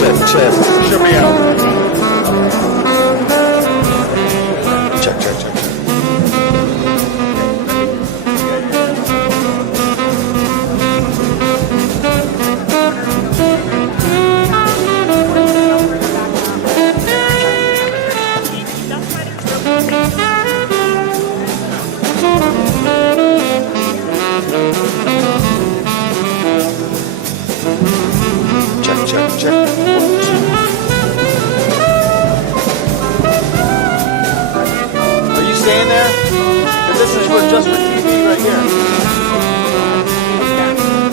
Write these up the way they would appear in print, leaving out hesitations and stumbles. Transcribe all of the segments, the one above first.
check. Should be out. Check. Check. Are you staying there? But this is just for TV right here.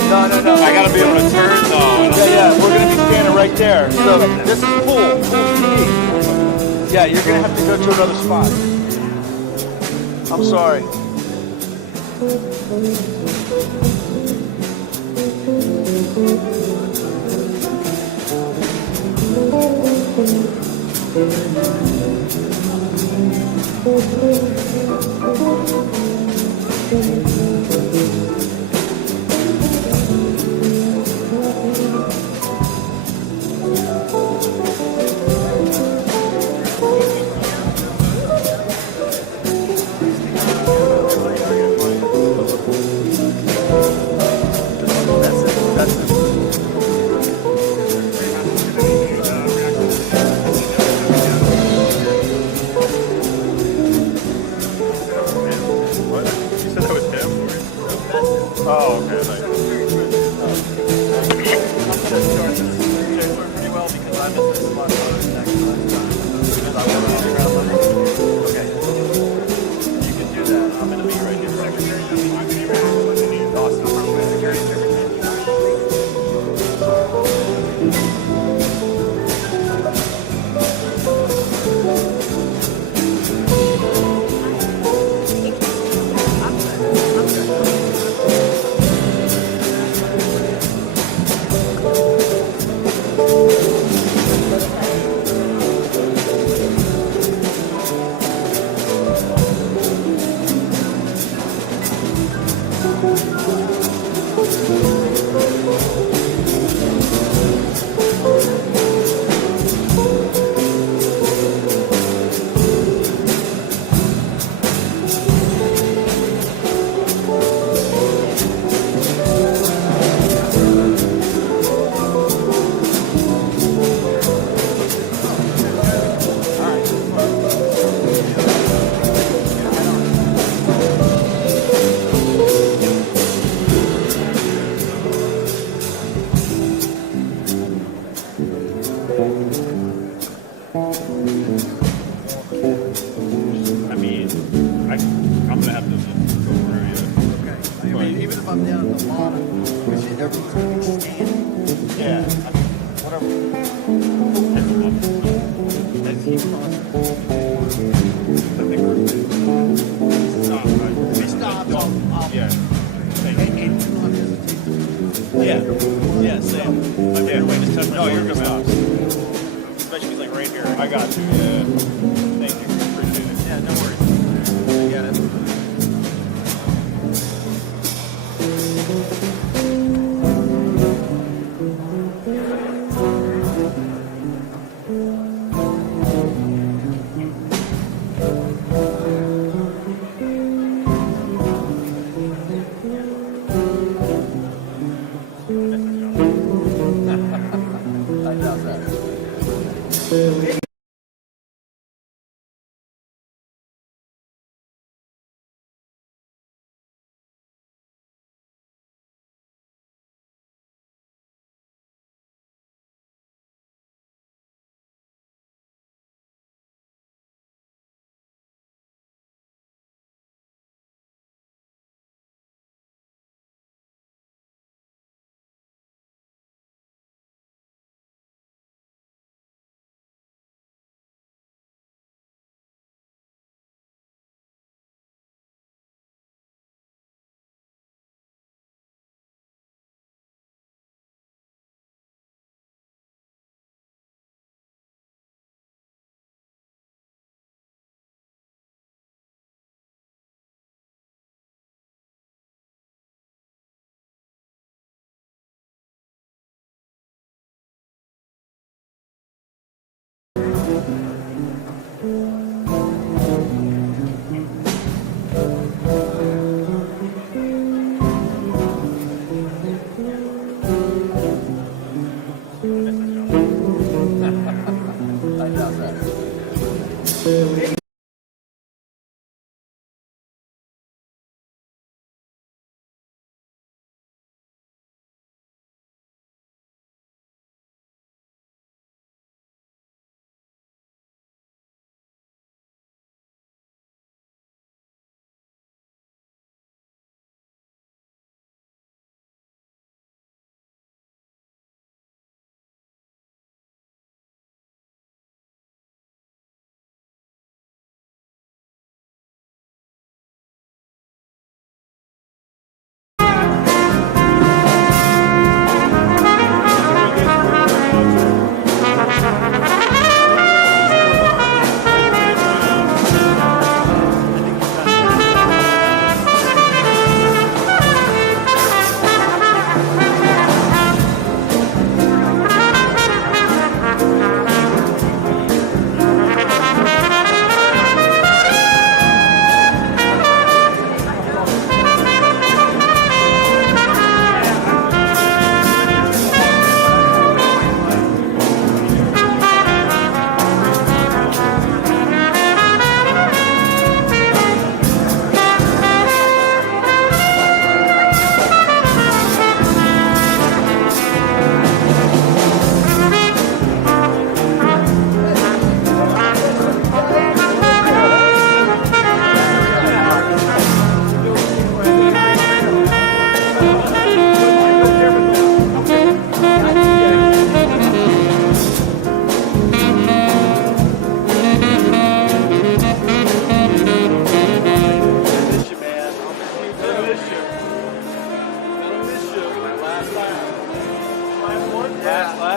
No. I gotta be able to turn though. Yeah. We're gonna be standing right there. So this is pool TV. Yeah, you're gonna have to go to another spot. I'm sorry. Oh, okay. Nice. I'm gonna start this pretty well because I missed this last time. Because I wasn't on the ground level. Okay. You can do that. I'm gonna be right here. I'm gonna have to go through you. Okay. I mean, even if I'm down at the bottom, which is everyone's going to be standing. Yeah. Whatever. As he crosses. If he stops, I'll Yeah. and do not hesitate to. Yeah, same. Okay, wait, just touch my No, you're good. stops. Especially if he's like right here. I got you. Yeah. Thank you. Appreciate it. Yeah, no worries. You got it.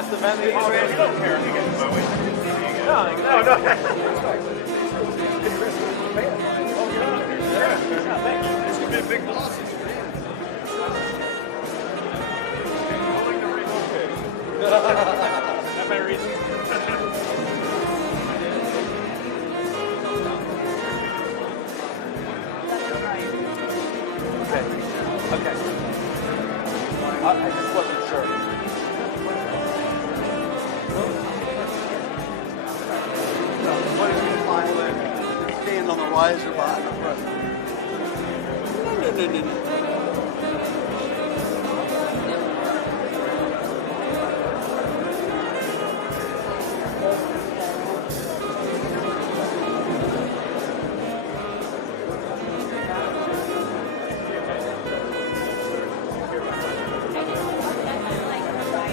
That's the vending machine. You don't care. You get my way. No, exactly. This could be a big loss. That's my reason. Okay. I just wasn't sure. What did you find when you stand on the riser behind the front? No.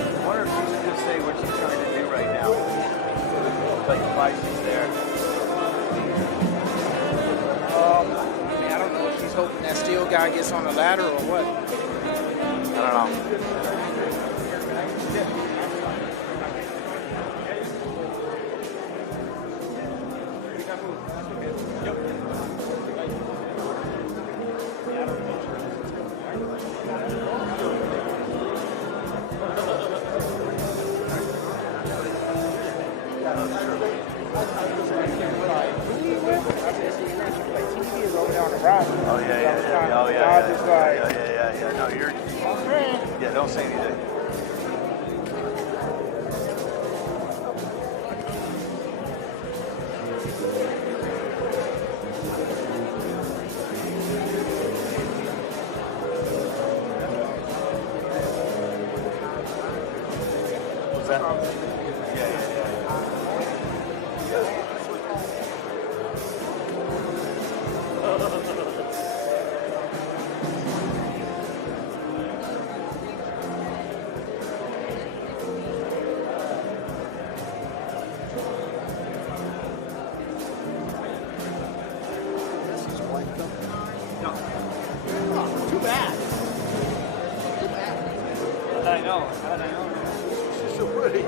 I wonder if she should just say what she's trying to do right now. Like why she's there. I don't know if she's hoping that steel guy gets on the ladder or what. I don't know. Oh yeah. No, you're. Yeah, don't say anything. What's that? Yeah. Too bad. I know. She's so pretty.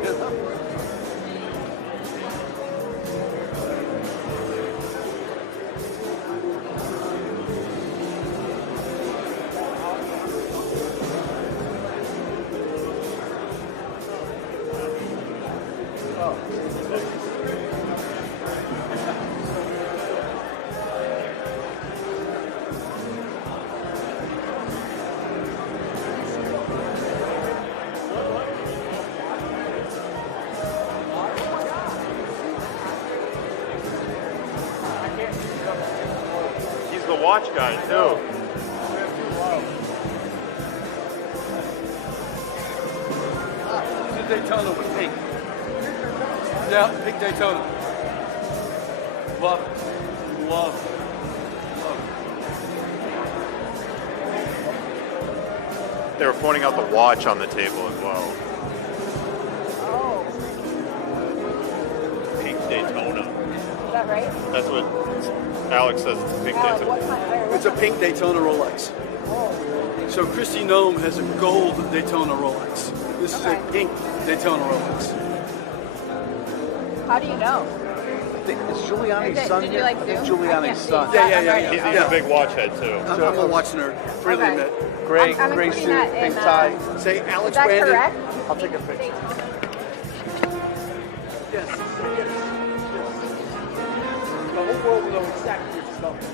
He's the watch guy too. This is Daytona with pink. Yeah, pink Daytona. Love it. Love it. They were pointing out the watch on the table as well. Pink Daytona. Is that right? That's what Alex says. It's pink Alex, Daytona. what kind? It's a pink Daytona Rolex. So Christy Nome has a gold Daytona Rolex. This is a pink Daytona Rolex. How do you know? It's Giuliani's son. Did you like I think Zoom? I Giuliani's can't see. son. Yeah. He's a big watch head too. I'm a watch nerd, freely Okay. admit. Gray I'm suit, including that pink in, tie. Say Is Alex that Brandon. correct? I'll take a picture. Yes. The whole world will know exactly what you're smoking.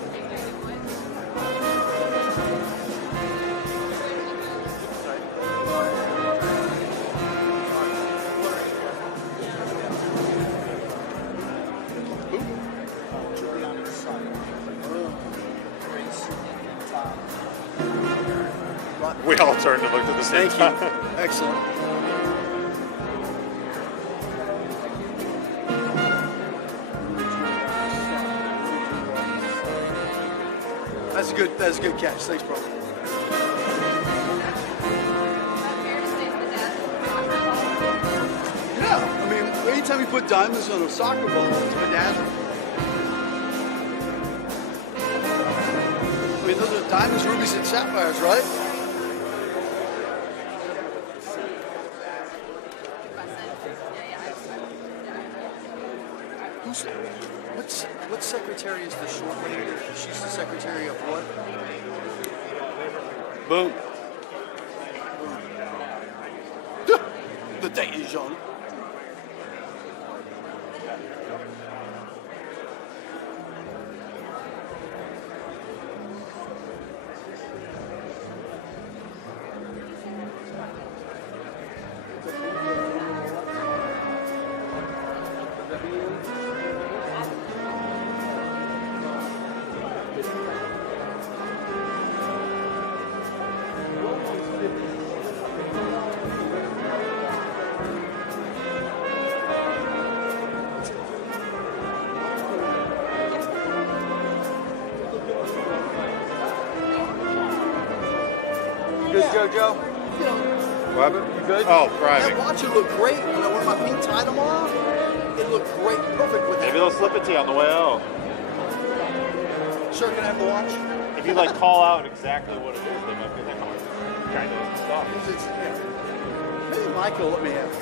We all turned and looked at the same Thank time. you. Excellent. That's a good catch. Thanks, bro. Yeah, I mean, anytime you put diamonds on a soccer ball, it's bedazzled. I mean, those are diamonds, rubies, and sapphires, right? What secretary is the short lady? She's the secretary of what? Boom. The day is young. Good, JoJo? You know, What happened? you good? Oh, thriving. That watch will look great when I wear my pink tie tomorrow. It looked great, perfect with that. Maybe they'll slip it to you on the way out. Sir, can I have the watch? If you like call out exactly what it is, they might be like, oh, kind of stuff. Maybe Michael let me have it.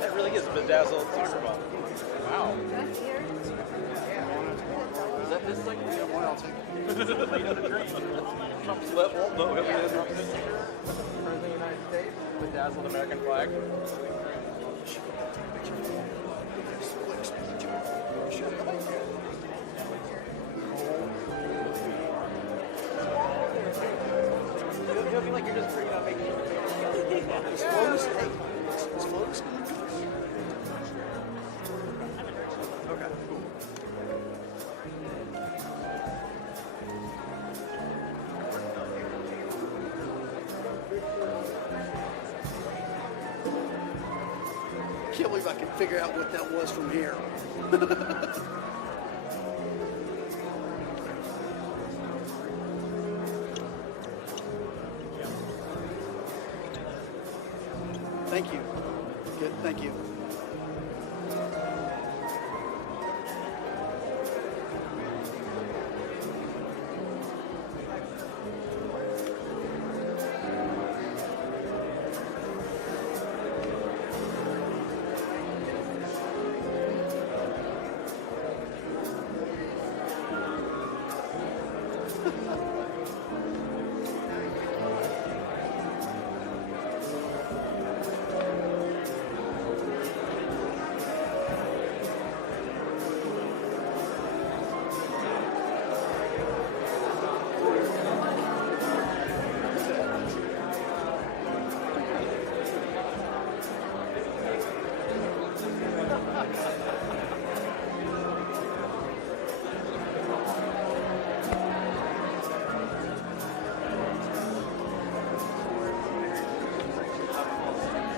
That really is a bedazzled soccer ball. Wow. Is that this thing? Yeah, one I'll take. Trump's level. No, he'll be in Trump's President of the United States. Bedazzled American flag. You'll be like you're just freaking out making Is Flotus, hey, is Flotus going to do this? Okay, cool. Can't believe I can figure out what that was from here. Thank you. Good, thank you.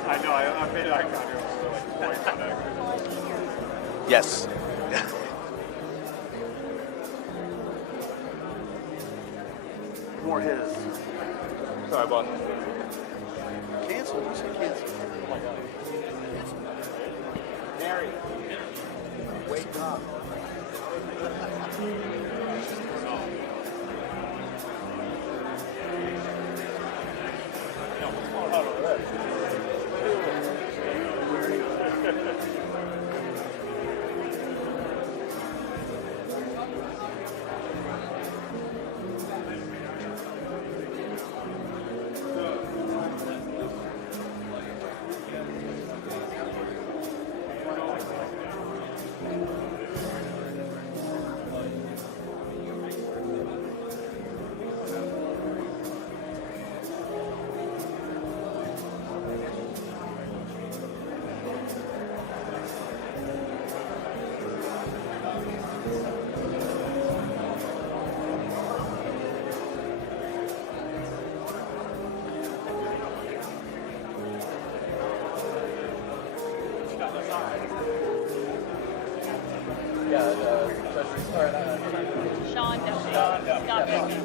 I know, I made eye contact with like points on that. Yes. More his. Sorry, boss. Cancel. You said cancel. Oh my god. Mary. Wake up. Sean Duffy. Duffy.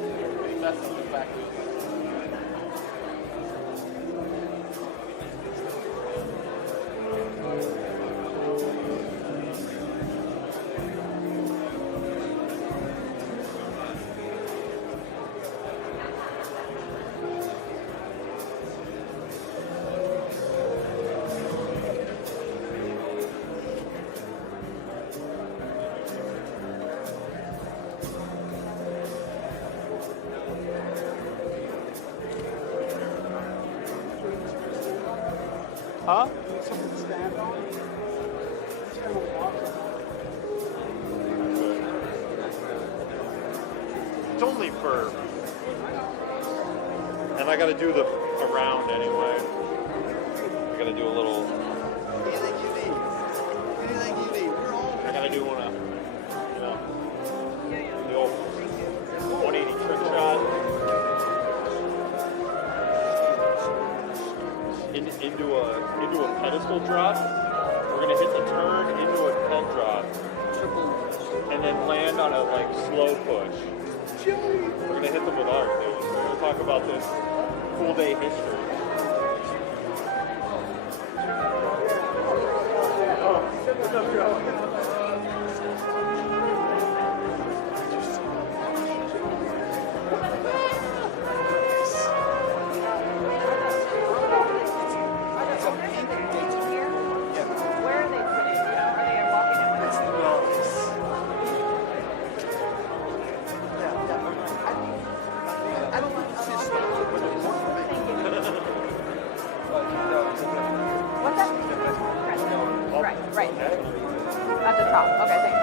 Huh? Something to stand on? It's only for, and I got to do the around anyway. I got to do a little. Anything you need. Anything you need. We're all. I got to do one of, the old 180 trick shot into a pedestal drop. We're gonna hit the turn into a ped drop, and then land on a slow push. We're gonna hit them with art, dude. We're gonna talk about this cool day history. Where are they sitting? Are they walking in with us? I don't like to see stuff. What's that? Right. At the top. Okay, thanks.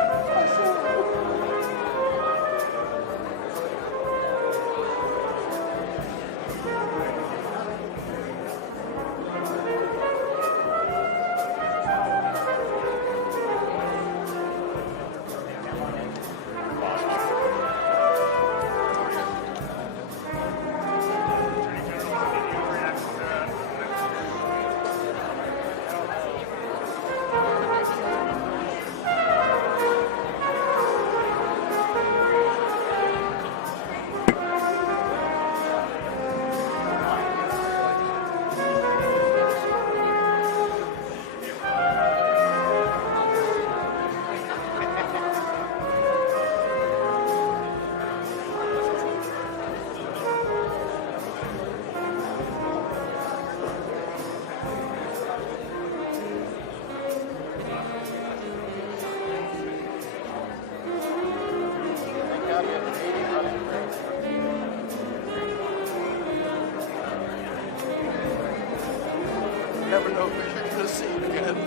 Never know who you're going to see again.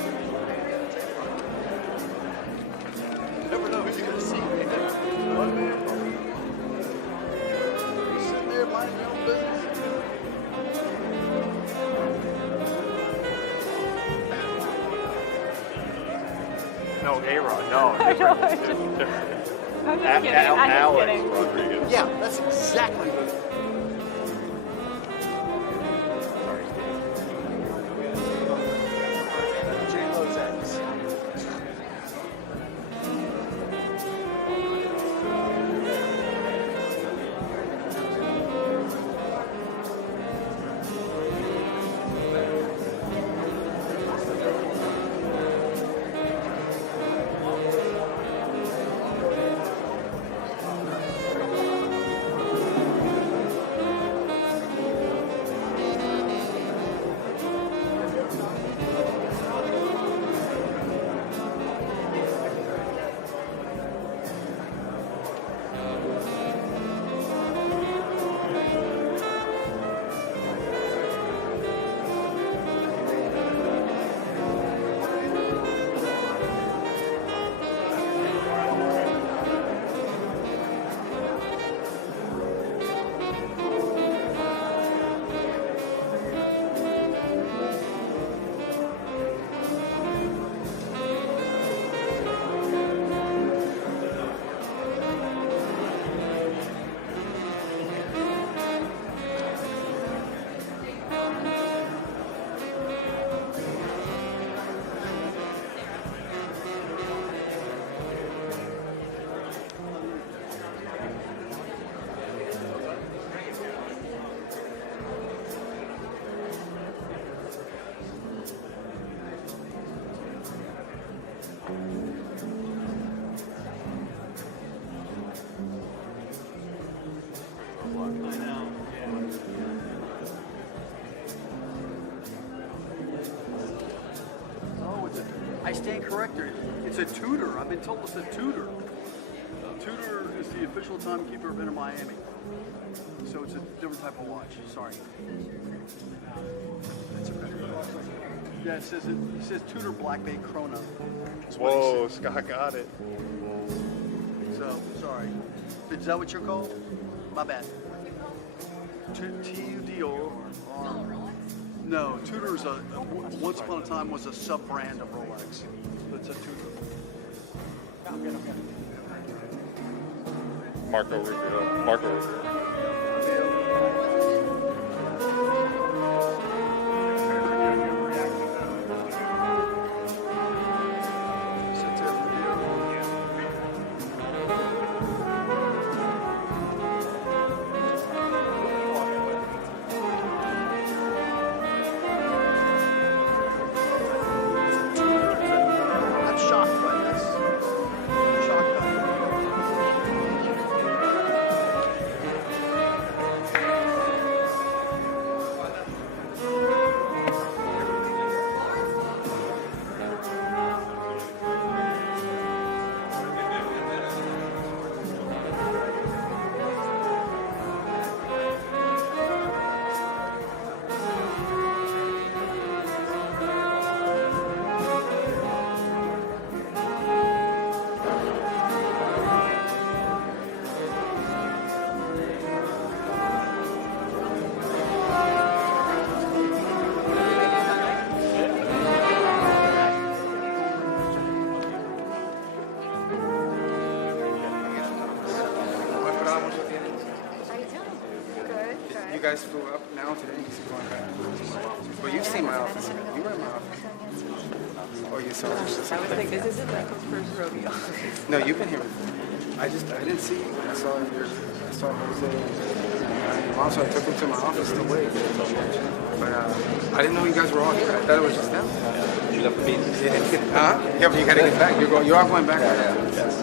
Never know who you're going to see again. You're sitting there minding your own business. No, A-Rod, no. I'm just kidding. I'm just Alex kidding. Rodriguez. Yeah, that's exactly what it is. J-Lo's ex. I stand corrected. It's a Tudor. I've been told it's a Tudor. Tudor is the official timekeeper of Inter Miami. So it's a different type of watch. Sorry. That's okay. Yeah, it says Tudor Black Bay Chrono. That's what Whoa, it Scott got it. says. So, sorry. Is that what you're called? My bad. TUDO. No, Tudor's once upon a time was a sub-brand of Rolex. It's a Tudor. Marco Rubio. Marco Rubio. I'm shocked by this. I'm shocked by it. How you doing? Good. You guys flew up now today? You're going back. Well, you've seen my office. You were in my office. Oh, you saw it. I would think this isn't Michael's first rodeo. No, you've been here before. I didn't see you. I saw Jose and your mom, so I took him to my office to wait. But I didn't know you guys were all here. I thought it was just them. You left the meeting. Huh? Yeah, but you gotta get back. You're all going back. Right? Yes.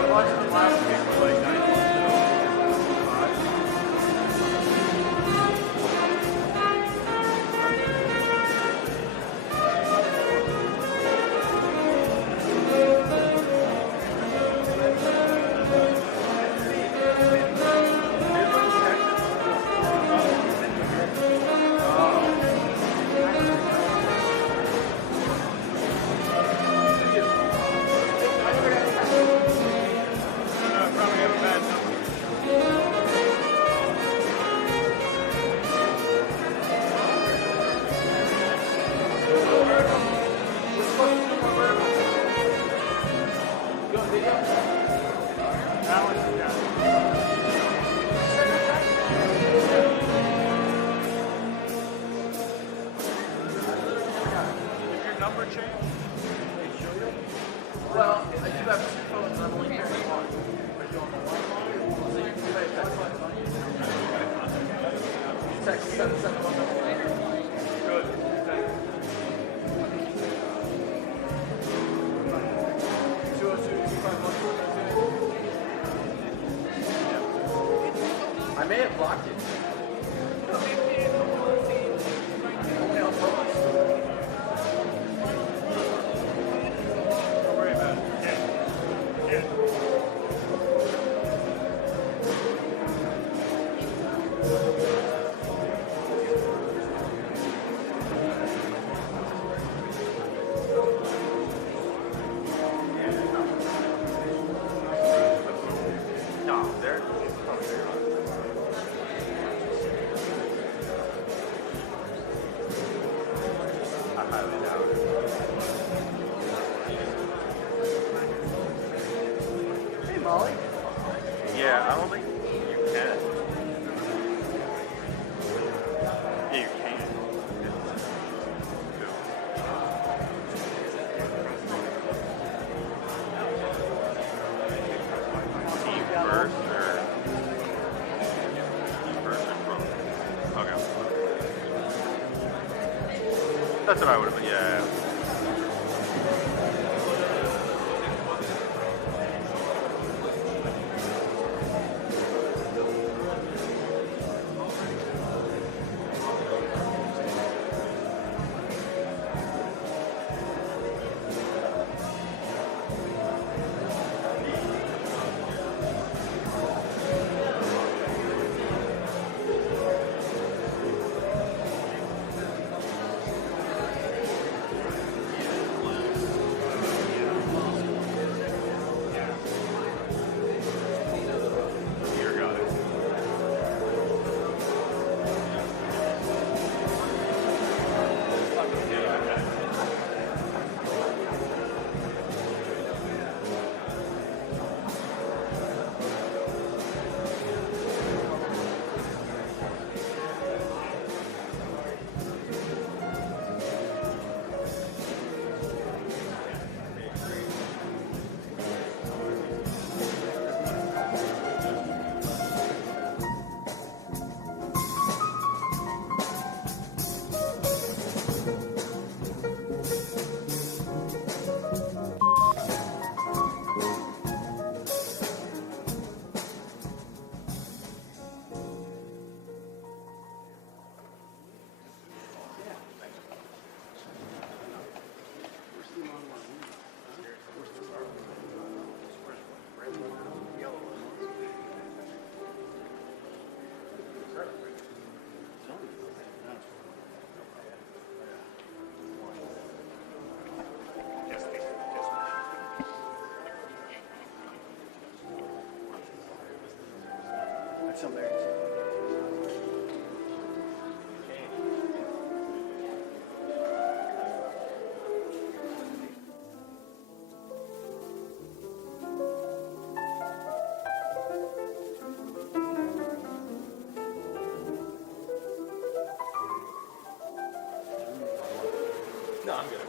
was watching them last week with like 91. I may have blocked it. Only on purpose. Don't worry about it. Yeah. No, they're probably bigger on it. I highly doubt it. Hey, Molly. Yeah, I don't think you can. Yeah, you can. Team first or pro? Okay. That's what I would have been, yeah. Here, got it. That's hilarious. No, I'm good.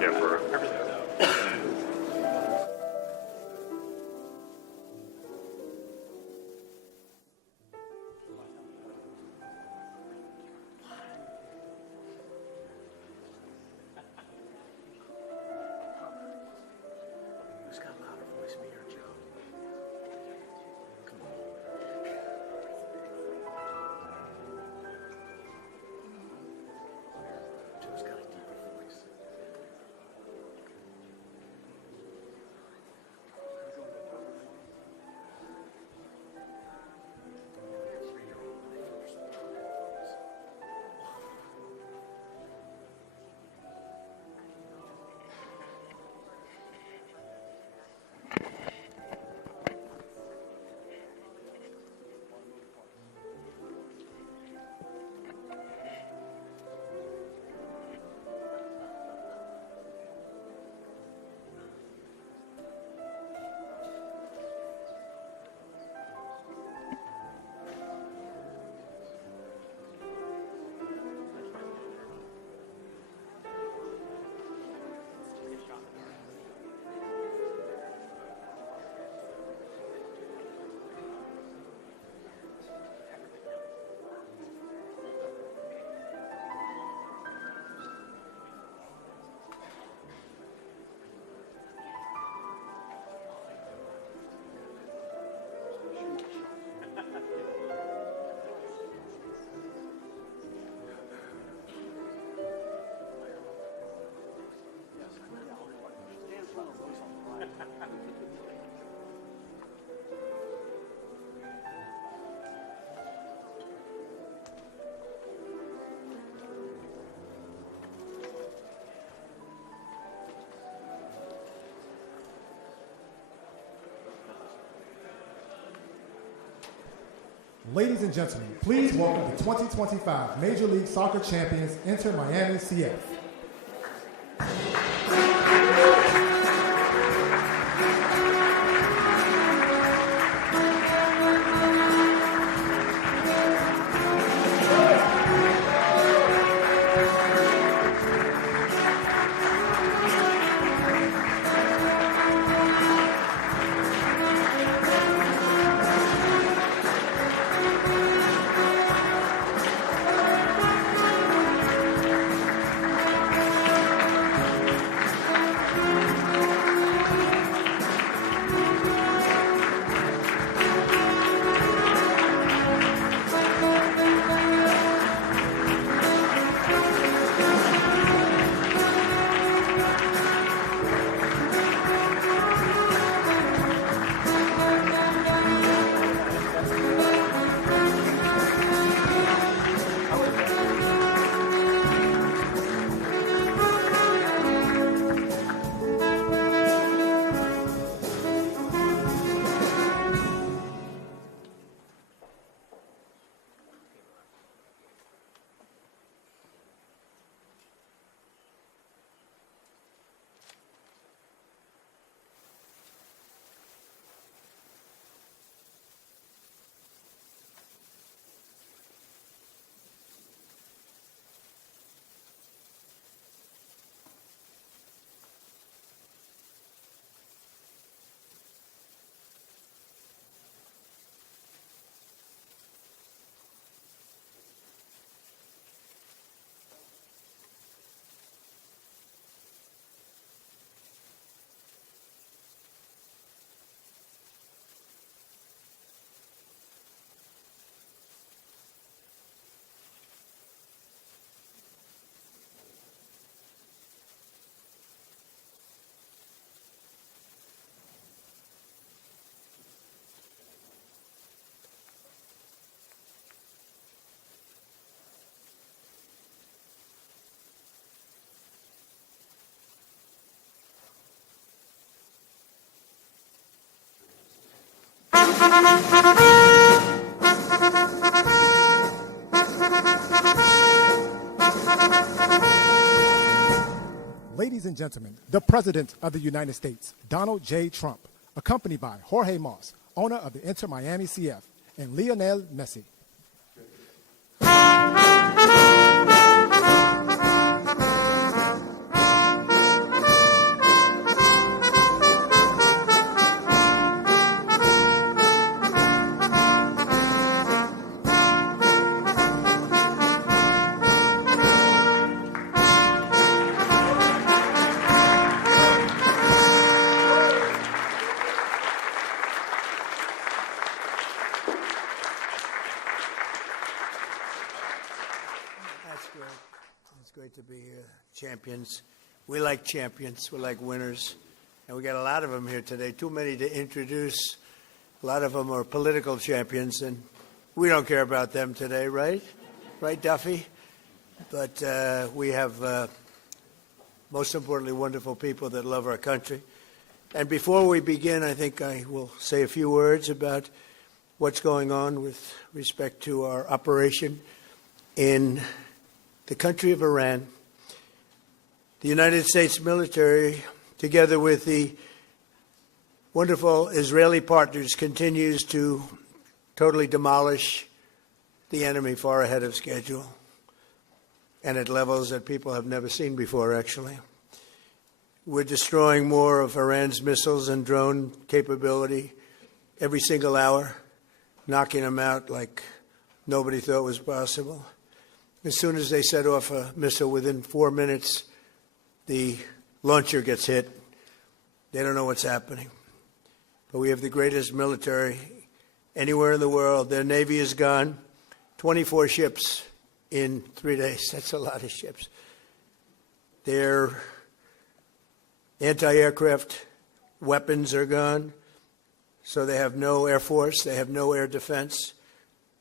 Yeah, for everything. Ladies and gentlemen, please welcome the 2025 Major League Soccer champions, Inter Miami CF. Ladies and gentlemen, the President of the United States, Donald J. Trump, accompanied by Jorge Moss, owner of the Inter Miami CF, and Lionel Messi. It's great to be here. Champions. We like champions. We like winners. And we got a lot of them here today. Too many to introduce. A lot of them are political champions, and we don't care about them today, right? Right, Duffy? But we have, most importantly, wonderful people that love our country. And before we begin, I think I will say a few words about what's going on with respect to our operation in the country of Iran. The United States military, together with the wonderful Israeli partners, continues to totally demolish the enemy far ahead of schedule and at levels that people have never seen before, actually. We're destroying more of Iran's missiles and drone capability every single hour, knocking them out like nobody thought was possible. As soon as they set off a missile, within 4 minutes, the launcher gets hit. They don't know what's happening. But we have the greatest military anywhere in the world. Their Navy is gone. 24 ships in 3 days. That's a lot of ships. Their anti-aircraft weapons are gone. So they have no air force. They have no air defense.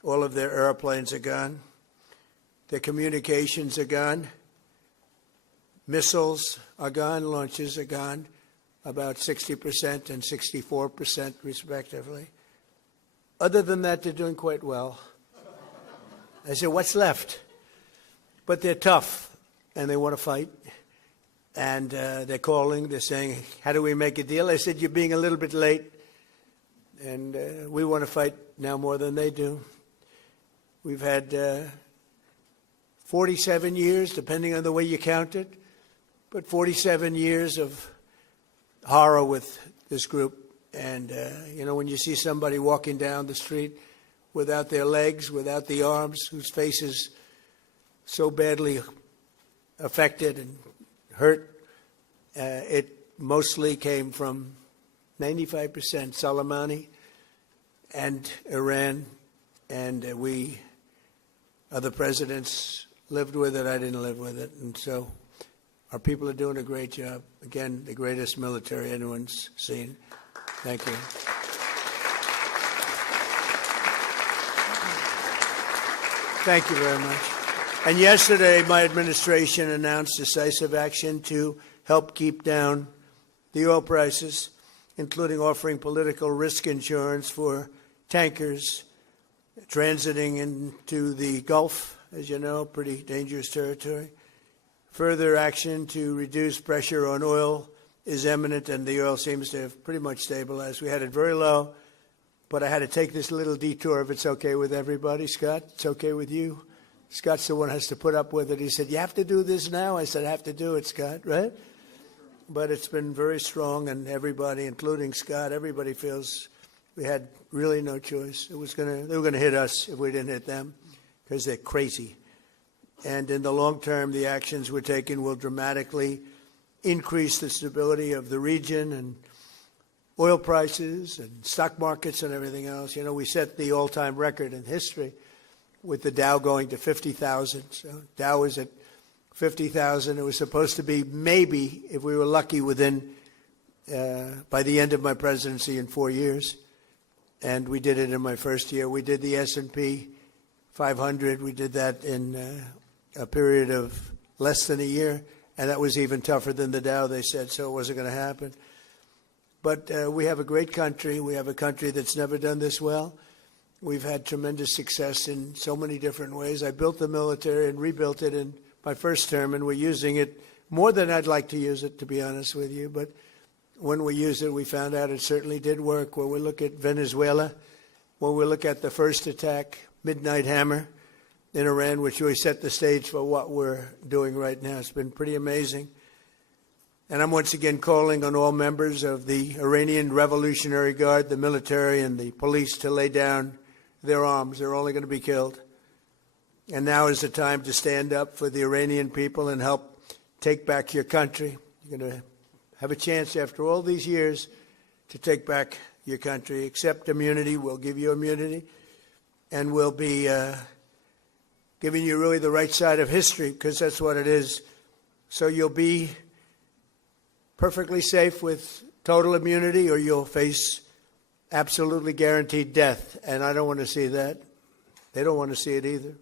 All of their airplanes are gone. Their communications are gone. Missiles are gone. Launches are gone. About 60% and 64% respectively. other than that, they're doing quite well. I said, what's left? But they're tough, and they want to fight. And they're calling, they're saying, how do we make a deal? I said, you're being a little bit late, and we want to fight now more than they do. We've had 47 years, depending on the way you count it, but 47 years of horror with this group. And, when you see somebody walking down the street without their legs, without the arms, whose face is so badly affected and hurt, it mostly came from 95% Soleimani and Iran, and we, other presidents, lived with it. I didn't live with it. And so our people are doing a great job. Again, the greatest military anyone's seen. Thank you. Thank you very much. And yesterday, my administration announced decisive action to help keep down the oil prices, including offering political risk insurance for tankers transiting into the Gulf, as you know, pretty dangerous territory. Further action to reduce pressure on oil is imminent, and the oil seems to have pretty much stabilized. We had it very low, but I had to take this little detour, if it's okay with everybody. Scott, it's okay with you? Scott's the one who has to put up with it. He said, you have to do this now? I said, I have to do it, Scott, right? But it's been very strong, and everybody, including Scott, everybody feels we had really no choice. They were going to hit us if we didn't hit them, because they're crazy. And in the long term, the actions we're taking will dramatically increase the stability of the region and oil prices and stock markets and everything else. We set the all-time record in history with the Dow going to 50,000. So Dow was at 50,000. It was supposed to be maybe, if we were lucky, within by the end of my presidency in 4 years. And we did it in my first year. We did the S&P 500. We did that in a period of less than a year. And that was even tougher than the Dow, they said, so it wasn't going to happen. But we have a great country. We have a country that's never done this well. We've had tremendous success in so many different ways. I built the military and rebuilt it in my first term, and we're using it more than I'd like to use it, to be honest with you. But when we used it, we found out it certainly did work. When we look at Venezuela, when we look at the first attack, Midnight Hammer, in Iran, which really set the stage for what we're doing right now. It's been pretty amazing. And I'm once again calling on all members of the Iranian Revolutionary Guard, the military and the police, to lay down their arms. They're only going to be killed. And now is the time to stand up for the Iranian people and help take back your country. You're going to have a chance after all these years to take back your country. Accept immunity. We'll give you immunity. And we'll be giving you really the right side of history, because that's what it is. So you'll be perfectly safe with total immunity, or you'll face absolutely guaranteed death. And I don't want to see that. They don't want to see it either.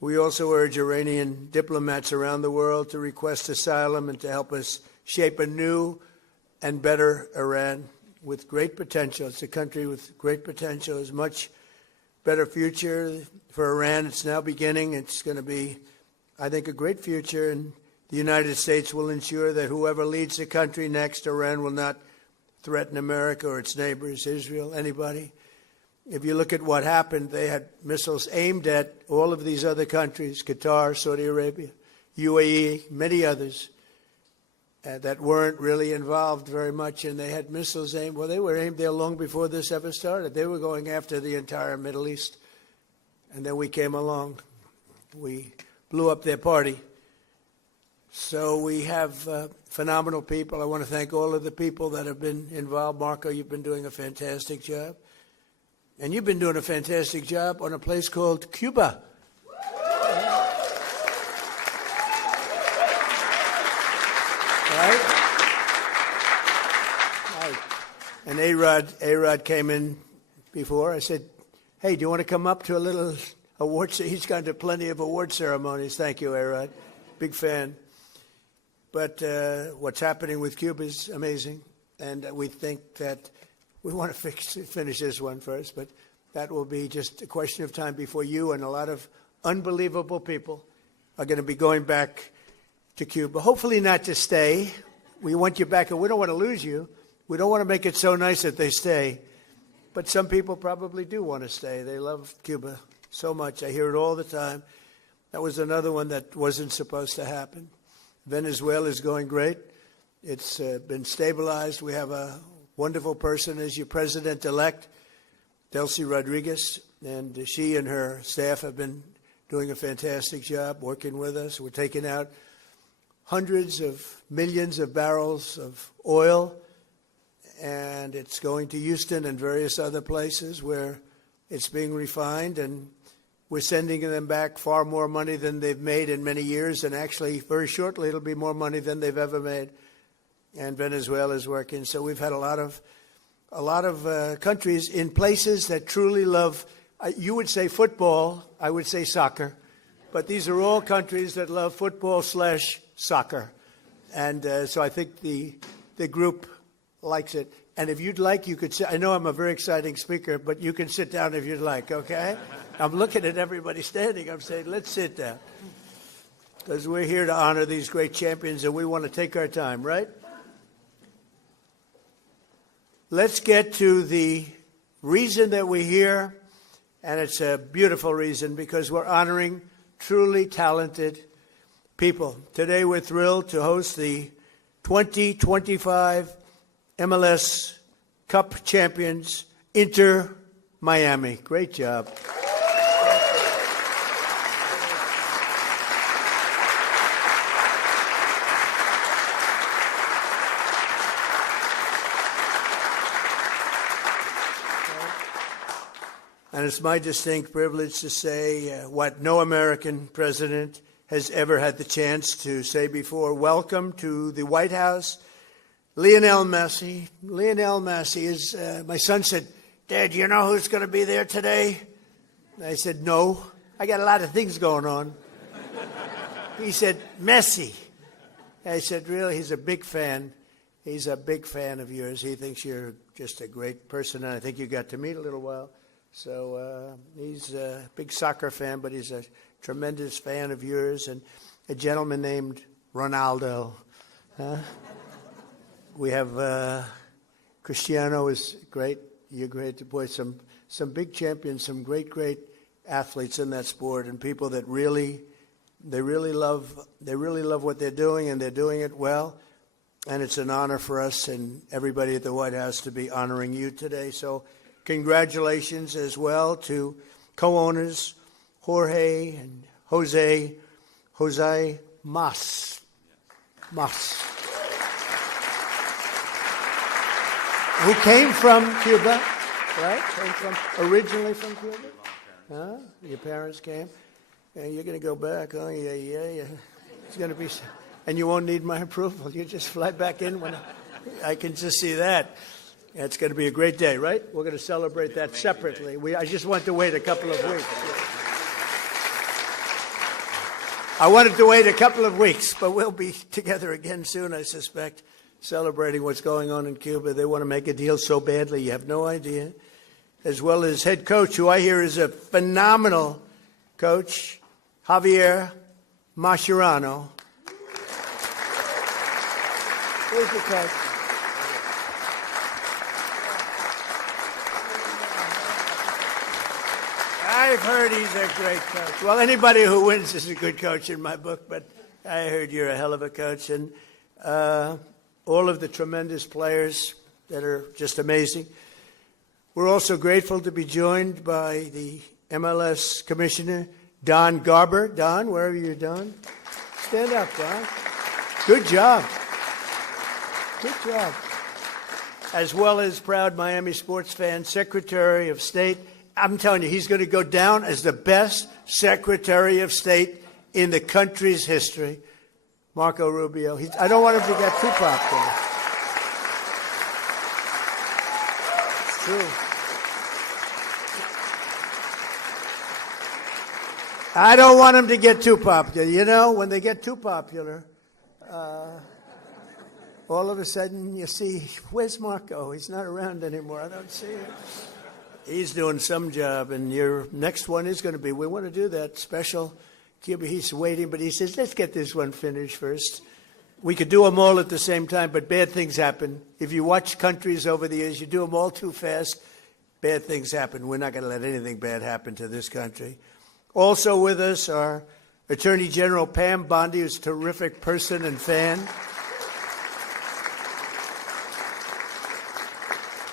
We also urge Iranian diplomats around the world to request asylum and to help us shape a new and better Iran with great potential. It's a country with great potential. It's much better future for Iran. It's now beginning. It's going to be, I think, a great future. And the United States will ensure that whoever leads the country next, Iran will not threaten America or its neighbors, Israel, anybody. If you look at what happened, they had missiles aimed at all of these other countries, Qatar, Saudi Arabia, UAE, many others that weren't really involved very much, and they had missiles aimed. Well, they were aimed there long before this ever started. They were going after the entire Middle East. And then we came along. We blew up their party. So we have phenomenal people. I want to thank all of the people that have been involved. Marco, you've been doing a fantastic job. And you've been doing a fantastic job on a place called Cuba. Right? And A-Rod came in before. I said, hey, do you want to come up to a little award? He's gone to plenty of award ceremonies. Thank you, A-Rod. Big fan. But what's happening with Cuba is amazing. And we think that we want to finish this one first. But That will be just a question of time before you and a lot of unbelievable people are going to be going back to Cuba. Hopefully not to stay. We want you back, and we don't want to lose you. We don't want to make it so nice that they stay. But some people probably do want to stay. They love Cuba so much. I hear it all the time. That was another one that wasn't supposed to happen. Venezuela is going great. It's been stabilized. We have a wonderful person as your president-elect, Delcy Rodriguez, and she and her staff have been doing a fantastic job working with us. We're taking out hundreds of millions of barrels of oil, and it's going to Houston and various other places where it's being refined, and we're sending them back far more money than they've made in many years, and actually very shortly it'll be more money than they've ever made. And Venezuela is working. So we've had a lot of countries in places that truly love, you would say football, I would say soccer, but these are all countries that love football/soccer. And so I think the group likes it. And if you'd like, you could sit. I know I'm a very exciting speaker, but you can sit down if you'd like, okay? I'm looking at everybody standing. I'm saying, let's sit down. Because we're here to honor these great champions, and we want to take our time, right? Let's get to the reason that we're here, and it's a beautiful reason because we're honoring truly talented people. Today we're thrilled to host the 2025 MLS Cup champions, Inter Miami. Great job. And it's my distinct privilege to say what no American president has ever had the chance to say before. Welcome to the White House, Lionel Messi. Lionel Messi is, my son said, Dad, you know who's going to be there today? And I said, no, I got a lot of things going on. He said, Messi. I said, really? He's a big fan. He's a big fan of yours. He thinks you're just a great person, and I think you got to meet a little while. So he's a big soccer fan, but he's a tremendous fan of yours. And a gentleman named Ronaldo. We have Cristiano is great. You're great. Boy, some big champions, some great athletes in that sport, and people that really love what they're doing, and they're doing it well. And it's an honor for us and everybody at the White House to be honoring you today. So congratulations as well to co-owners Jorge and Jose Mas, who came from Cuba, right? Originally from Cuba? Huh? Your parents came? And you're going to go back, huh? Yeah. It's going to be, and you won't need my approval. You just fly back in when I can just see that. It's going to be a great day, right? We're going to celebrate that separately. I just want to wait a couple of weeks. I wanted to wait a couple of weeks, but we'll be together again soon, I suspect, celebrating what's going on in Cuba. They want to make a deal so badly, you have no idea. As well as head coach, who I hear is a phenomenal coach, Javier Mascherano. Where's the coach? I've heard he's a great coach. Well, anybody who wins is a good coach in my book, but I heard you're a hell of a coach. And all of the tremendous players that are just amazing. We're also grateful to be joined by the MLS Commissioner, Don Garber. Don, wherever you're, Don. Stand up, Don. Good job. Good job. As well as proud Miami sports fan, Secretary of State. I'm telling you, he's going to go down as the best Secretary of State in the country's history, Marco Rubio. I don't want him to get too popular. It's true. I don't want him to get too popular. You know, when they get too popular, all of a sudden you see, where's Marco? He's not around anymore. I don't see him. He's doing some job, and your next one is going to be, we want to do that special Cuba. He's waiting, but he says, let's get this one finished first. We could do them all at the same time, but bad things happen. If you watch countries over the years, you do them all too fast, bad things happen. We're not going to let anything bad happen to this country. Also with us are Attorney General Pam Bondi, who's a terrific person and fan.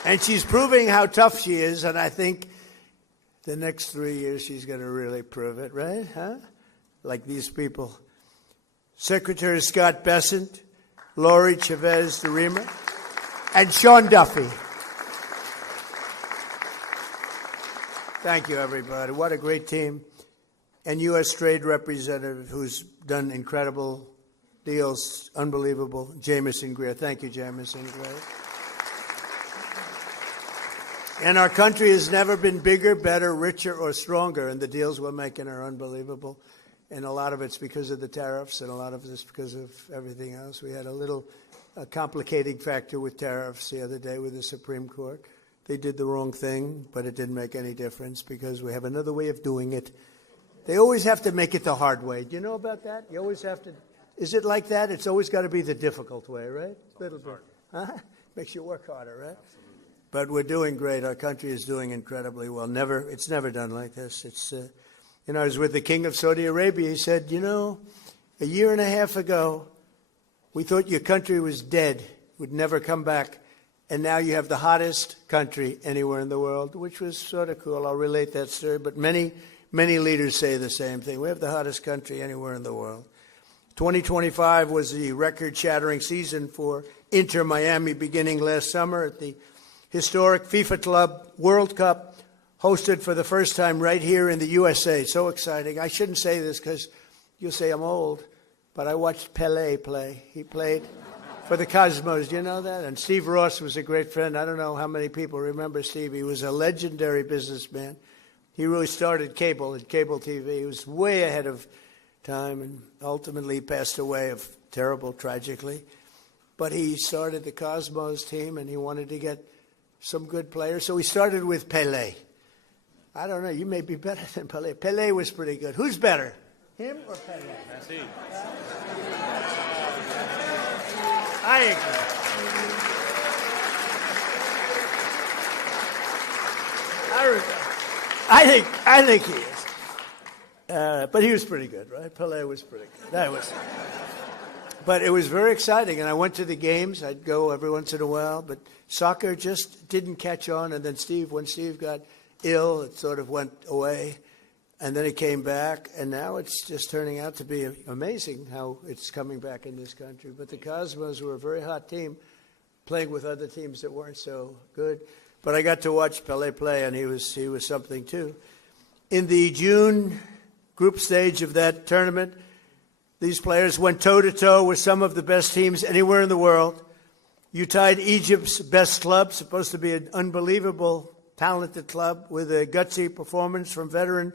And she's proving how tough she is, and I think the next 3 years she's going to really prove it, right? Huh? Like these people. Secretary Scott Bessent, Lori Chavez de Rima, and Sean Duffy. Thank you, everybody. What a great team. And U.S. Trade Representative who's done incredible deals, unbelievable, Jamison Greer. Thank you, Jamison Greer. And our country has never been bigger, better, richer, or stronger, and the deals we're making are unbelievable. And a lot of it's because of the tariffs, and a lot of it's because of everything else. We had a complicating factor with tariffs the other day with the Supreme Court. They did the wrong thing, but it didn't make any difference because we have another way of doing it. They always have to make it the hard way. Do you know about that? You always have to. Is it like that? It's always got to be the difficult way, right? A little bit. Huh? Makes you work harder, right? But we're doing great. Our country is doing incredibly well. It's never done like this. I was with the King of Saudi Arabia. He said, a year and a half ago, we thought your country was dead, would never come back. And now you have the hottest country anywhere in the world, which was sort of cool. I'll relate that story. But many, many leaders say the same thing. We have the hottest country anywhere in the world. 2025 was the record-shattering season for Inter Miami beginning last summer at the historic FIFA Club World Cup, hosted for the first time right here in the USA. So exciting. I shouldn't say this because you'll say I'm old, but I watched Pelé play. He played for the Cosmos. Do you know that? And Steve Ross was a great friend. I don't know how many people remember Steve. He was a legendary businessman. He really started cable TV. He was way ahead of time and ultimately passed away tragically. But he started the Cosmos team, and he wanted to get some good players. So he started with Pelé. I don't know. You may be better than Pelé. Pelé was pretty good. Who's better, him or Pelé? Messi. I agree. I think he is. But he was pretty good, right? Pelé was pretty good. But it was very exciting, and I went to the games. I'd go every once in a while, but soccer just didn't catch on. And then when Steve got ill, it sort of went away, and then it came back, and now it's just turning out to be amazing how it's coming back in this country. But the Cosmos were a very hot team, playing with other teams that weren't so good. But I got to watch Pelé play, and he was something too. In the June group stage of that tournament, these players went toe-to-toe with some of the best teams anywhere in the world. You tied Egypt's best club, supposed to be an unbelievable, talented club, with a gutsy performance from veteran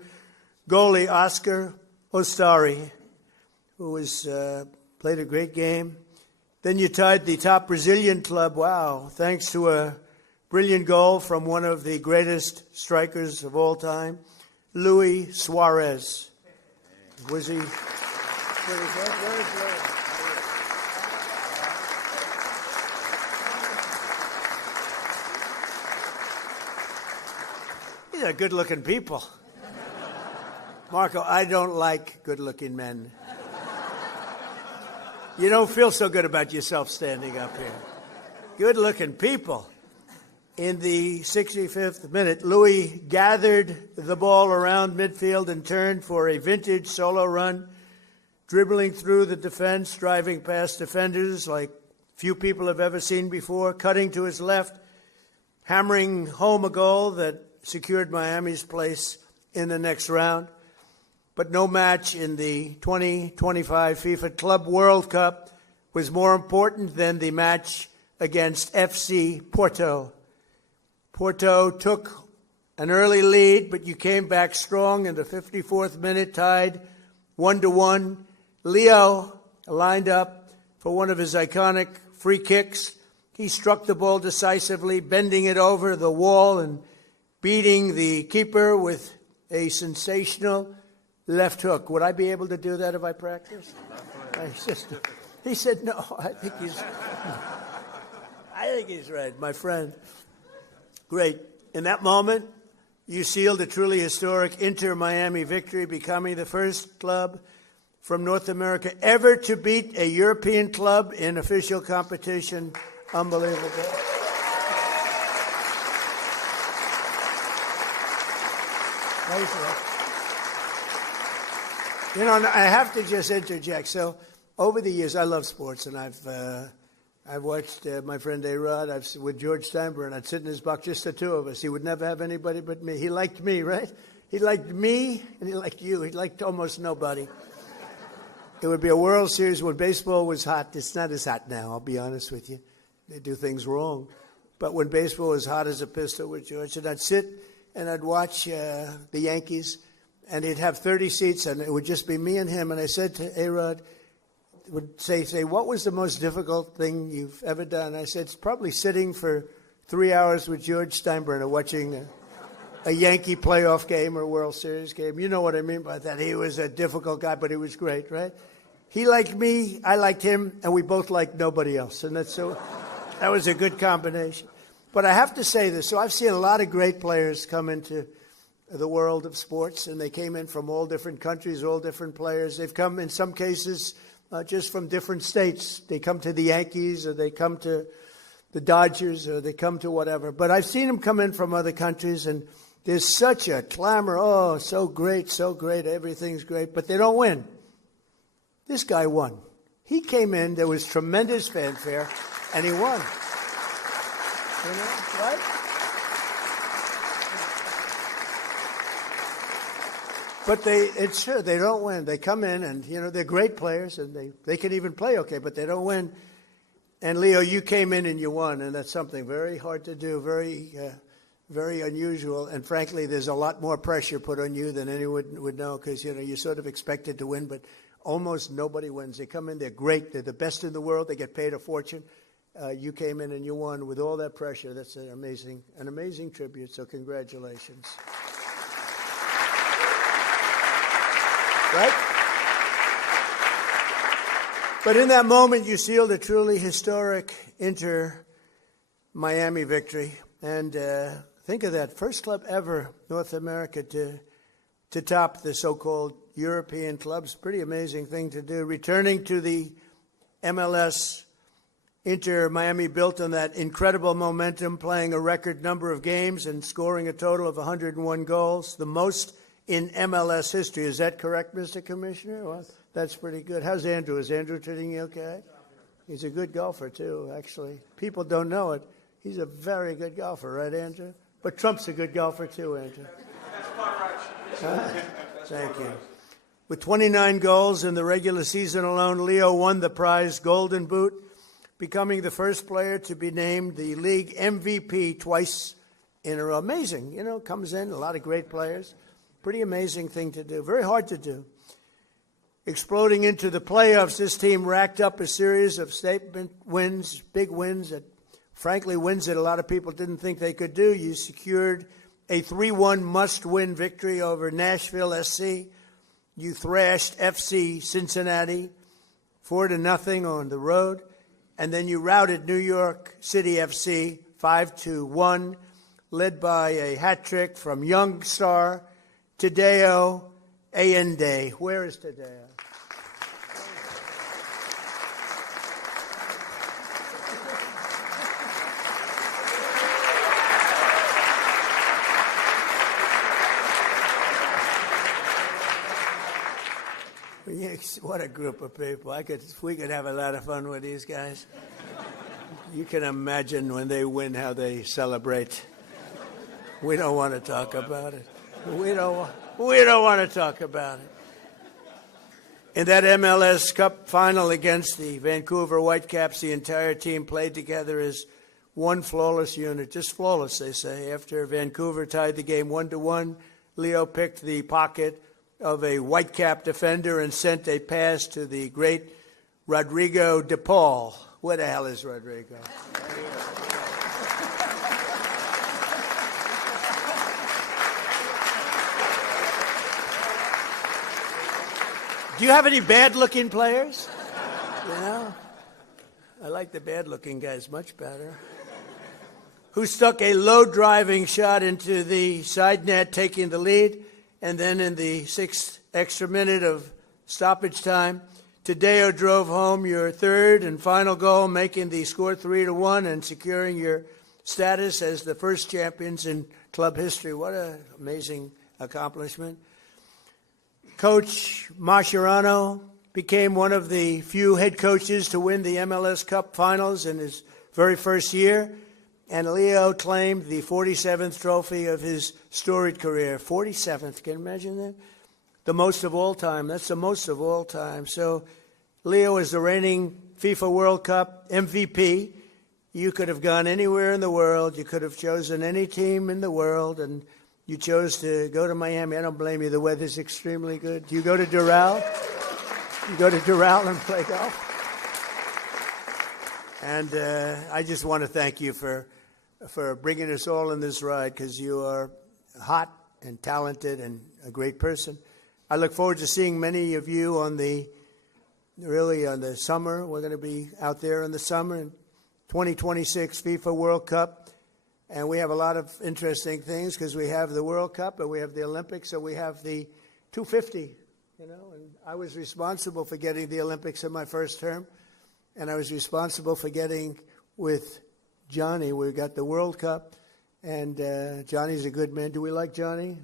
goalie Oscar Ostari, who played a great game. Then you tied the top Brazilian club, thanks to a brilliant goal from one of the greatest strikers of all time, Luis Suarez. Was he pretty good? Where is Luis? These are good-looking people. Marco, I don't like good-looking men. You don't feel so good about yourself standing up here. Good-looking people. In the 65th minute, Louis gathered the ball around midfield and turned for a vintage solo run, dribbling through the defense, driving past defenders like few people have ever seen before, cutting to his left, hammering home a goal that secured Miami's place in the next round. But no match in the 2025 FIFA Club World Cup was more important than the match against FC Porto. Porto took an early lead, but you came back strong in the 54th minute, tied 1-1. Leo lined up for one of his iconic free kicks. He struck the ball decisively, bending it over the wall and beating the keeper with a sensational left hook. Would I be able to do that if I practiced? He said, no, I think he's right, my friend. Great. In that moment, you sealed a truly historic Inter-Miami victory, becoming the first club from North America ever to beat a European club in official competition. Unbelievable. You know, I have to just interject. So, over the years, I love sports, and I've watched my friend A-Rod. With George Steinbrenner, I'd sit in his box, just the two of us. He would never have anybody but me. He liked me, right? He liked me, and he liked you. He liked almost nobody. It would be a World Series when baseball was hot. It's not as hot now, I'll be honest with you. They do things wrong. But when baseball was hot as a pistol with George, and I'd sit and I'd watch the Yankees, and he'd have 30 seats, and it would just be me and him. And I said to A-Rod, would say, what was the most difficult thing you've ever done? I said, it's probably sitting for 3 hours with George Steinbrenner watching a Yankee playoff game or World Series game. You know what I mean by that. He was a difficult guy, but he was great, right? He liked me, I liked him, and we both liked nobody else. And that was a good combination. But I have to say this. So I've seen a lot of great players come into the world of sports, and they came in from all different countries, all different players. They've come, in some cases, just from different states. They come to the Yankees, or they come to the Dodgers, or they come to whatever. But I've seen them come in from other countries, and there's such a clamor. Oh, so great, everything's great. But they don't win. This guy won. He came in, there was tremendous fanfare, and he won. You know, right? But it's true, they don't win. They come in and, you know, they're great players and they can even play okay, but they don't win. And Leo, you came in and you won, and that's something very hard to do, very unusual. And frankly, there's a lot more pressure put on you than anyone would know because, you know, you're sort of expected to win, but almost nobody wins. They come in, they're great, they're the best in the world, they get paid a fortune. You came in and you won with all that pressure. That's an amazing tribute, so congratulations. Right? But in that moment, you sealed a truly historic Inter-Miami victory. And think of that, first club ever, North America, to top the so-called European clubs. Pretty amazing thing to do. Returning to the MLS, Inter-Miami built on that incredible momentum, playing a record number of games and scoring a total of 101 goals, the most in MLS history. Is that correct, Mr. Commissioner? Well, that's pretty good. How's Andrew? Is Andrew treating you okay? He's a good golfer, too, actually. People don't know it. He's a very good golfer, right, Andrew? But Trump's a good golfer, too, Andrew. Thank you. With 29 goals in the regular season alone, Leo won the prize Golden Boot, becoming the first player to be named the league MVP twice in a row. Amazing, you know, comes in, a lot of great players. Pretty amazing thing to do, very hard to do. Exploding into the playoffs, this team racked up a series of statement wins, big wins, that frankly wins that a lot of people didn't think they could do. You secured a 3-1 must-win victory over Nashville SC. You thrashed FC Cincinnati 4-0 on the road. And then you routed New York City FC 5-1, led by a hat trick from young star Tadeo Allende. Where is Tadeo? What a group of people. We could have a lot of fun with these guys. You can imagine when they win how they celebrate. We don't want to talk about it. We don't want to talk about it. In that MLS Cup final against the Vancouver Whitecaps, the entire team played together as one flawless unit. Just flawless, they say. After Vancouver tied the game 1-1, Leo picked the pocket of a Whitecap defender and sent a pass to the great Rodrigo de Paul. Where the hell is Rodrigo? Do you have any bad-looking players? You know? I like the bad-looking guys much better. Who stuck a low-driving shot into the side net, taking the lead, and then in the 6th extra minute of stoppage time, Tadeo drove home your third and final goal, making the score 3-1 and securing your status as the first champions in club history. What an amazing accomplishment. Coach Mascherano became one of the few head coaches to win the MLS Cup finals in his very first year, and Leo claimed the 47th trophy of his storied career. 47th, can you imagine that? The most of all time. That's the most of all time. So Leo is the reigning FIFA World Cup MVP. You could have gone anywhere in the world. You could have chosen any team in the world, and you chose to go to Miami. I don't blame you. The weather's extremely good. Do you go to Doral? You go to Doral and play golf? And I just want to thank you for bringing us all in this ride, because you are hot and talented and a great person. I look forward to seeing many of you on the summer. We're going to be out there in the summer in 2026 FIFA World Cup. And we have a lot of interesting things, because we have the World Cup and we have the Olympics, and we have the 250, you know. And I was responsible for getting the Olympics in my first term, and I was responsible for getting with Johnny. We got the World Cup, and Johnny's a good man. Do we like Johnny?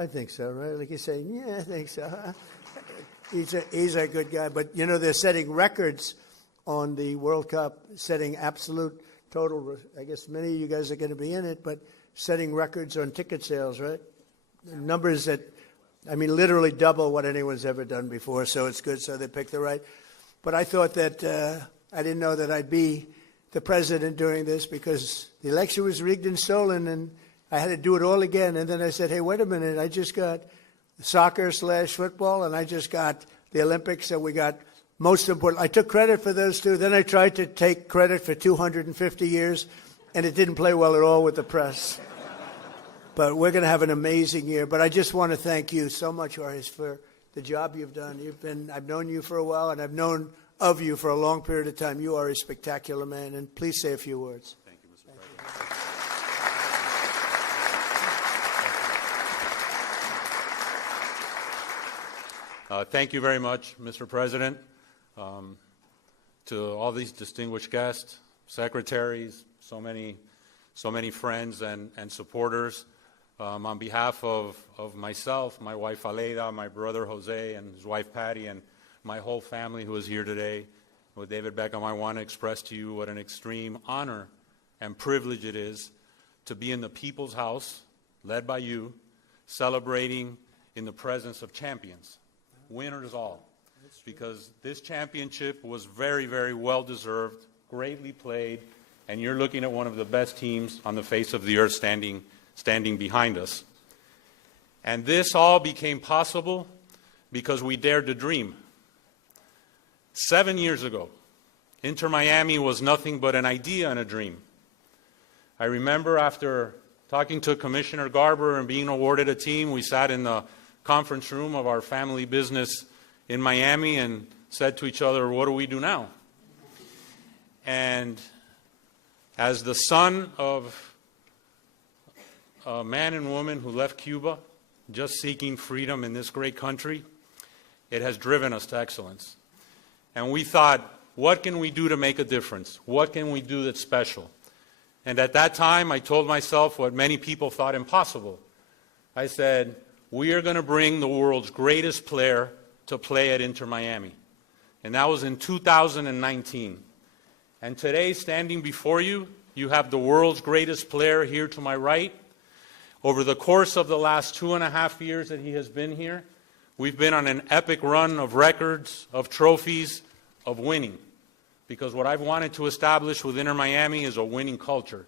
I think so, right? Like you're saying, yeah, I think so. He's a good guy. But, you know, they're setting records on the World Cup, setting absolute total. I guess many of you guys are going to be in it, but setting records on ticket sales, right? Numbers that, I mean, literally double what anyone's ever done before. So it's good. So they picked the right. But I thought that I didn't know that I'd be the president during this, because the election was rigged and stolen, and I had to do it all again. And then I said, hey, wait a minute. I just got soccer/football, and I just got the Olympics, and we got most important. I took credit for those two. Then I tried to take credit for 250 years, and it didn't play well at all with the press. But we're going to have an amazing year. But I just want to thank you so much, Horace, for the job you've done. I've known you for a while, and I've known of you for a long period of time. You are a spectacular man, and please say a few words. Thank you, Mr. President. Thank you very much, Mr. President. To all these distinguished guests, secretaries, so many friends and supporters, on behalf of myself, my wife Aleida, my brother Jose, and his wife Patty, and my whole family who is here today, with David Beckham, I want to express to you what an extreme honor and privilege it is to be in the People's House, led by you, celebrating in the presence of champions, winners all. Because this championship was very, very well-deserved, greatly played, and you're looking at one of the best teams on the face of the earth standing behind us. And this all became possible because we dared to dream. 7 years ago, Inter Miami was nothing but an idea and a dream. I remember after talking to Commissioner Garber and being awarded a team, we sat in the conference room of our family business in Miami and said to each other, what do we do now? And as the son of a man and woman who left Cuba just seeking freedom in this great country, it has driven us to excellence. And we thought, what can we do to make a difference? What can we do that's special? And at that time, I told myself what many people thought impossible. I said, we are going to bring the world's greatest player to play at Inter Miami. And that was in 2019. And today, standing before you, you have the world's greatest player here to my right. Over the course of the last 2.5 years that he has been here, we've been on an epic run of records, of trophies, of winning. Because what I've wanted to establish with Inter Miami is a winning culture.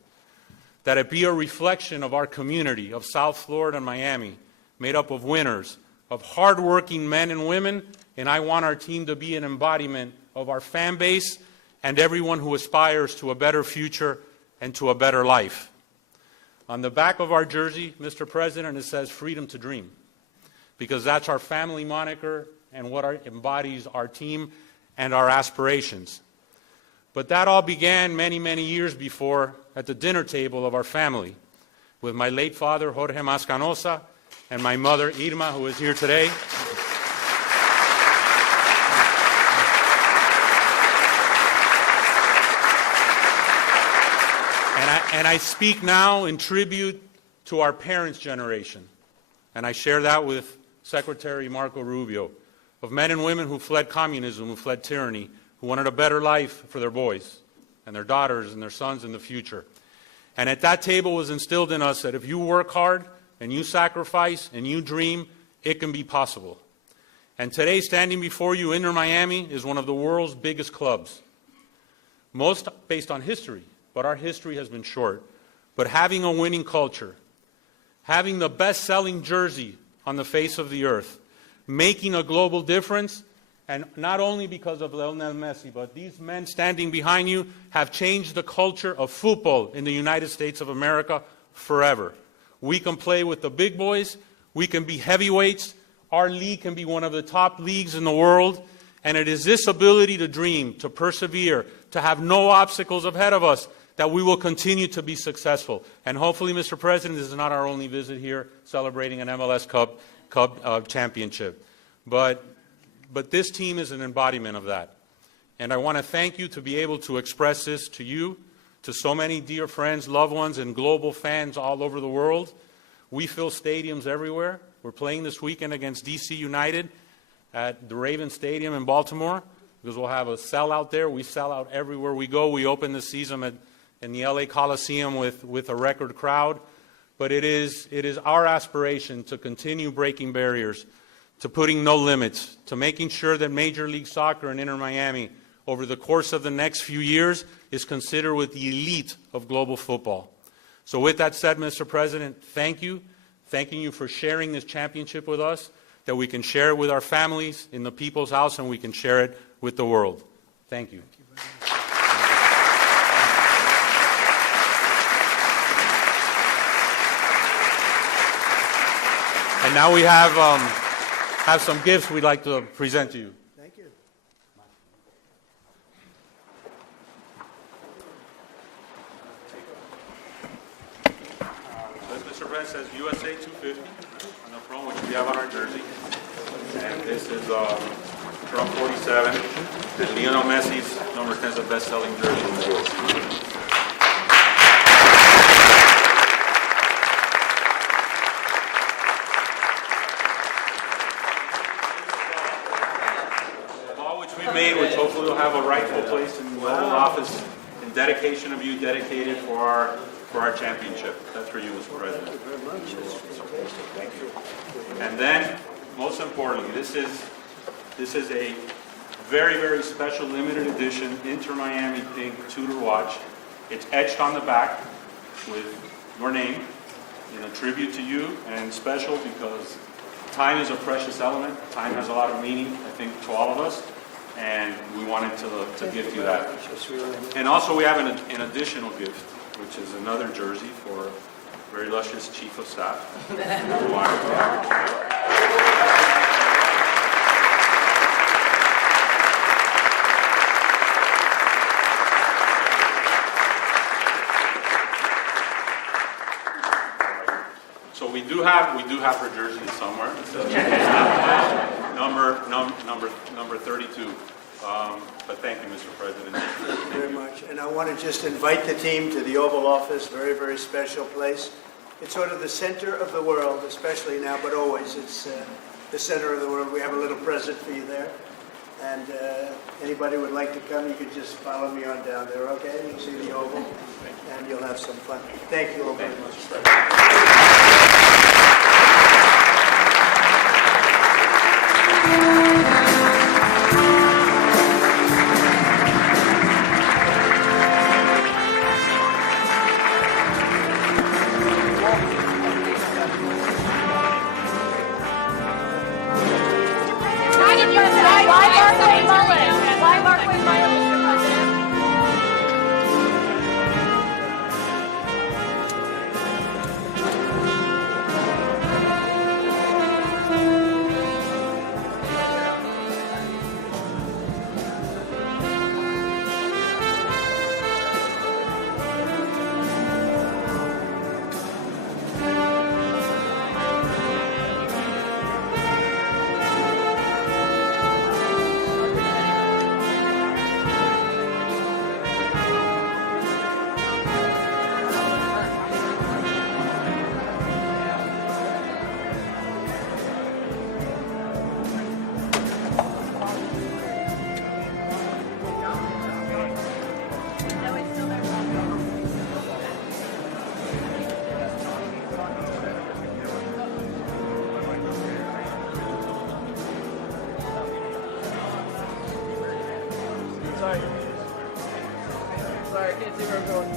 That it be a reflection of our community of South Florida and Miami, made up of winners, of hardworking men and women, and I want our team to be an embodiment of our fan base and everyone who aspires to a better future and to a better life. On the back of our jersey, Mr. President, it says freedom to dream, because that's our family moniker and what embodies our team and our aspirations. But that all began many, many years before at the dinner table of our family with my late father, Jorge Mascanosa, and my mother, Irma, who is here today. And I speak now in tribute to our parents' generation, and I share that with Secretary Marco Rubio, of men and women who fled communism, who fled tyranny, who wanted a better life for their boys and their daughters and their sons in the future. And at that table was instilled in us that if you work hard and you sacrifice and you dream, it can be possible. And today, standing before you, Inter Miami is one of the world's biggest clubs, most based on history, but our history has been short. But having a winning culture, having the best-selling jersey on the face of the earth, making a global difference, and not only because of Lionel Messi, but these men standing behind you have changed the culture of football in the United States of America forever. We can play with the big boys, we can be heavyweights, our league can be one of the top leagues in the world, and it is this ability to dream, to persevere, to have no obstacles ahead of us, that we will continue to be successful. And hopefully, Mr. President, this is not our only visit here celebrating an MLS Cup championship. But this team is an embodiment of that. And I want to thank you to be able to express this to you, to so many dear friends, loved ones, and global fans all over the world. We fill stadiums everywhere. We're playing this weekend against DC United at the Raven Stadium in Baltimore, because we'll have a sellout there. We sell out everywhere we go. We open the season in the LA Coliseum with a record crowd. But it is our aspiration to continue breaking barriers, to putting no limits, to making sure that Major League Soccer and Inter Miami, over the course of the next few years, is considered with the elite of global football. So with that said, Mr. President, thank you. Thanking you for sharing this championship with us, that we can share it with our families in the People's House and we can share it with the world. Thank you. And now we have some gifts we'd like to present to you. Thank you. Mr. President says USA 250 on the front, which we have on our jersey. And this is Trump 47. This is Lionel Messi's number 10 is the best-selling jersey in the world. Made, which hopefully will have a rightful place in the Oval Office in dedication of you, dedicated for our championship. That's for you, Mr. President. Thank you very much. Thank you. And then, most importantly, this is a very, very special limited edition Inter Miami Pink Tudor watch. It's etched on the back with your name in a tribute to you, and special because time is a precious element. Time has a lot of meaning, I think, to all of us. And we wanted to gift you that. And also we have an additional gift, which is another jersey for very illustrious Chief of Staff. So we do have her jersey somewhere. Number 32. But thank you, Mr. President. Thank you very much. And I want to just invite the team to the Oval Office, very, very special place. It's sort of the center of the world, especially now, but always it's the center of the world. We have a little present for you there. And anybody would like to come, you could just follow me on down there, okay? You'll see the Oval, and you'll have some fun. Thank you all very much. see where I'm going.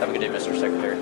Have a good day, Mr. Secretary.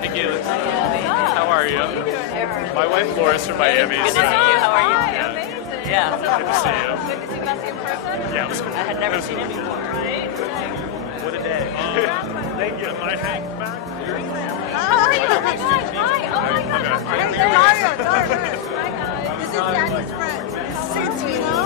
Hey, Galen. How are you? My wife Laura's from Miami. Good to see you. How are you? Yeah. Amazing. Yeah. Good to see you. Good to see Messi in person. Yeah, it was cool. I had never seen him before. Right? What a day. Thank you. Am I hanging back? Hi. Oh my God. Hi. Oh my God. Okay. Hey, Dario. Dario. Hi guys. This is Daddy's friend. Santino.